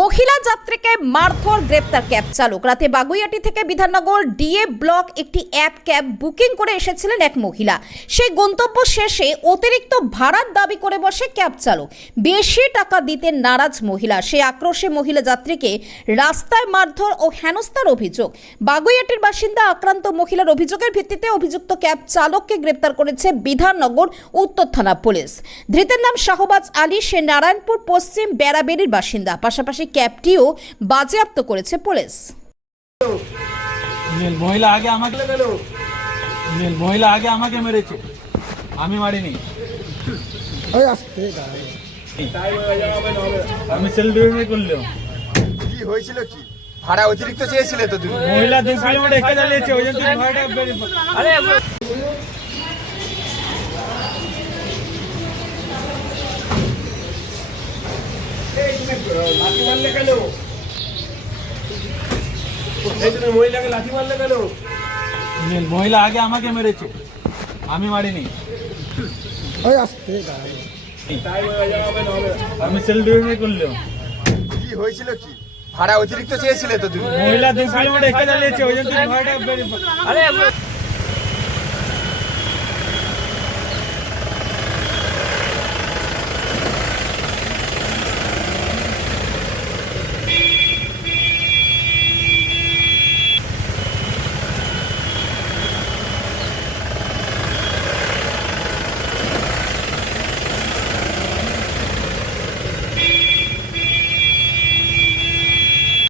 মহিলা যাত্রীকে মারধর, গ্রেপ্তার ক্যাব চালক। রাতে বাগুইয়াটি থেকে বিধাননগর ডিএ ব্লক একটি অ্যাপ ক্যাব বুকিং করে এসেছিলেন এক মহিলা। সেই গন্তব্য শেষে অতিরিক্ত ভাড়ার দাবি করে বসে ক্যাব চালক। বেশি টাকা দিতে নারাজ মহিলা। সেই আক্রোশে মহিলা যাত্রীকে রাস্তায় মারধর ও হেনস্থার অভিযোগ। বাগুইয়াটির বাসিন্দা আক্রান্ত মহিলার অভিযোগের ভিত্তিতে অভিযুক্ত ক্যাব চালককে গ্রেপ্তার করেছে বিধাননগর উত্তর থানা পুলিশ। ধৃতের নাম শাহবাজ আলী। সে নারায়ণপুর, পশ্চিম বেড়াবেড়ির বাসিন্দা। পাশাপাশি ক্যাবটিও বাজেয়াপ্ত করেছে পুলিশ। মহিলা আগে আমাকে মহিলা আগে আমাকে মেরেছে। আমি মারিনি। আমি ডিফেন্স কি হয়েছিল কি? ভাড়া অতিরিক্ত চেয়েছিলে তো তুমি? মহিলা দু কিলোমিটার একা চালিয়েছে ওই জন্য মহিলা আগে আমাকে মেরেছে আমি মারিনি। ওই আসতে দাঁড়াই। আমি কি হয়েছিল কি? ভাড়া অতিরিক্ত চেয়েছিলে তো তুমি? মহিলা দু কিলোমিটার একা চালিয়েছে ওই জন্য তুমি ভয়টা আরে